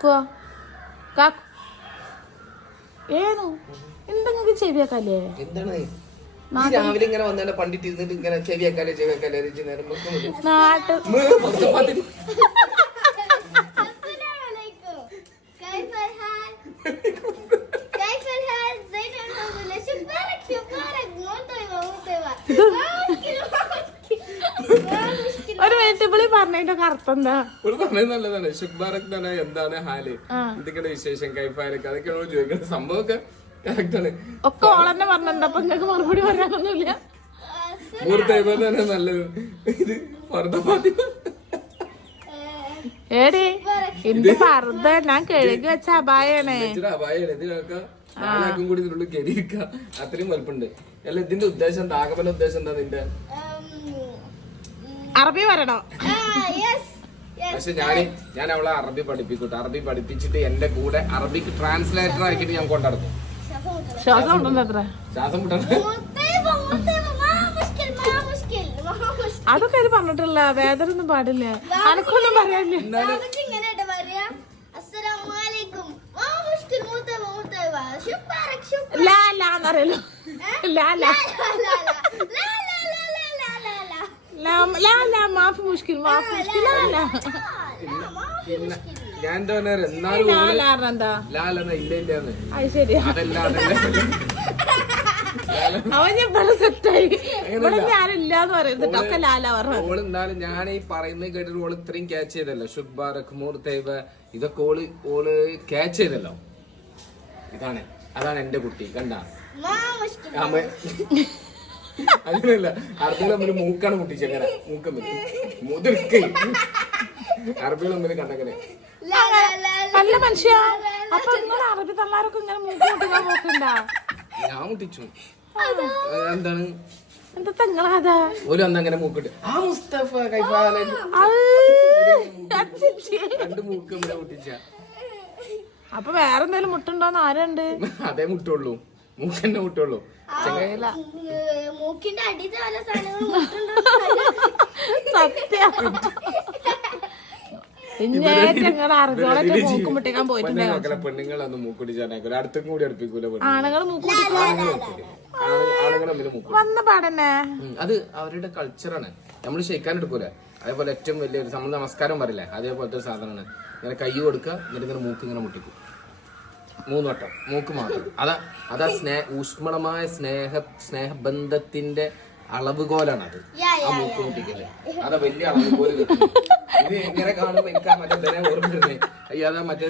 കാക്കുവോ കാക്കു ഏനു എന്തെങ്കിലും ചെവിയാക്കല്ലേ എന്താണ് രാവിലെ ഇങ്ങനെ വന്നാലും പണ്ടിട്ട് ഇരുന്നിട്ട് ഇങ്ങനെ ചെവിയാക്കാലേ നാട്ട് ഒരു വെജിറ്റബിളി പറഞ്ഞതിന്റെ അർത്ഥം എന്താ? ഒരു പറഞ്ഞത് നല്ലതാണ്. ഷുക്ബാറക് എന്താണ് ഹാല്, എന്തൊക്കെയാണ് വിശേഷം, കൈഫാരൊക്കെ അതൊക്കെയാണോ ചോദിക്കുന്നത്. സംഭവമൊക്കെ കറക്റ്റ് ആണ്. ഒക്കെ ഓളന്നെ പറഞ്ഞിട്ടുണ്ട്. അപ്പൊ നിങ്ങൾക്ക് മറുപടി പറയാനൊന്നുമില്ല. മൂർത്തൈബാണ് നല്ലത്. ഇത് ഏടി എന്റെ പർദ്ദ ഞാൻ കഴുകി വെച്ച അപായാണ്. അപായാണ്. ഇത് കേൾക്കാം നാലാക്കും കൂടി ഇതിനുള്ളിൽ കയറിയിരിക്ക. അത്രയും വലുപ്പുണ്ട്. അല്ല ഇതിന്റെ ഉദ്ദേശം എന്താ? ആഗമന ഉദ്ദേശം എന്താ നിന്റെ? അറബി പറയണോ? പക്ഷെ ഞാൻ അവളെ അറബി പഠിപ്പിക്കൂട്ടെ. അറബി പഠിപ്പിച്ചിട്ട് എന്റെ കൂടെ അറബിക്ക് ട്രാൻസ്ലേറ്റർ ആക്കിയിട്ട് ഞാൻ കൊണ്ടുനടക്കും. ശ്വാസം മുട്ടുന്നത്ര ശ്വാസം മുട്ട അതൊക്കെ ഇത് പറഞ്ഞിട്ടില്ല. വേദനൊന്നും പാടില്ല. അനക്കൊന്നും പറയാനില്ല. ലാന്നറിയല്ലോ. മാഫ് മുഷ്കിൽ മാഫ് മുഷ്കിൽ ഞാൻ എന്താ എന്നാലും അവൻ ഇവിടെ സെറ്റായി. ഇവിടെ ഞാനില്ലാന്ന് പറയുന്നത് ഒക്കെ ലാല പറഞ്ഞു. ഓളെന്നാലും ഞാൻ ഈ പറയുന്നത് കേട്ടിട്ട് ഓള് ഇത്രയും ക്യാച്ച് ചെയ്തല്ലോ. ഷുക്ബാറക് മൂർത്തൈബ ഇതൊക്കെ ഓള് ക്യാച്ച് ചെയ്തല്ലോ. അതാണ് എന്റെ കുട്ടി. കണ്ട അങ്ങനെയല്ല. അറബികൾ തമ്മിൽ മൂക്കാണ് മുട്ടിച്ചങ്ങനെ. മൂക്കം മുതിർക്കൈ അറബികൾ തമ്മിൽ കണ്ടങ്ങനെ നല്ല മനുഷ്യ. അപ്പൊ നിങ്ങൾ അറബി തള്ളാരൊക്കെ ഇങ്ങനെ മൂക്ക് മുട്ടിക്കാൻ നോക്കണ്ട. ഞാൻ മുട്ടിച്ചു. എന്താണ് എന്താ തെങ്ങളാതാ ഓല് വന്നങ്ങനെ മൂക്കിട്ട് ആ മുസ്തഫ രണ്ട് മൂക്ക് മുട്ടിച്ച. അപ്പൊ വേറെ എന്തെങ്കിലും മുട്ടുണ്ടോന്ന് ആരുണ്ട്? അതേ മുട്ടുള്ളൂ. മൂക്കന്നെ മുട്ടുള്ളൂ. മൂക്കിന്റെ അടിയിൽ പല സാധനങ്ങളും സത്യം. പെണ്ണുങ്ങളൊന്നും മൂക്കുടിച്ചാൽ അടുത്തും കൂടി അടുപ്പിക്കൂല. ആണുങ്ങൾ വന്ന പാടന്നെ. അത് അവരുടെ കൾച്ചറാണ്. നമ്മള് ഷെയ്ക്കാൻ എടുക്കൂല. അതേപോലെ ഏറ്റവും വലിയൊരു നമ്മൾ നമസ്കാരം പറയില്ലേ, അതേപോലത്തെ ഒരു സാധനമാണ്. ഇങ്ങനെ കൈ കൊടുക്കുക, എന്നിട്ട് ഇങ്ങനെ മൂക്ക് ഇങ്ങനെ മുട്ടിക്കും 3 വട്ടം. മൂക്ക് മാത്രം. അതാ ഊഷ്മളമായ സ്നേഹബന്ധത്തിന്റെ അളവുകോലാണ് അത്. ആ മൂക്ക് മുട്ടിക്കല് അതാ വലിയ അളവുകോല്. ഇത് എങ്ങനെ കാണുമ്പോ എനിക്ക് മറ്റേ ഓർമ്മ അയ്യാ മറ്റേ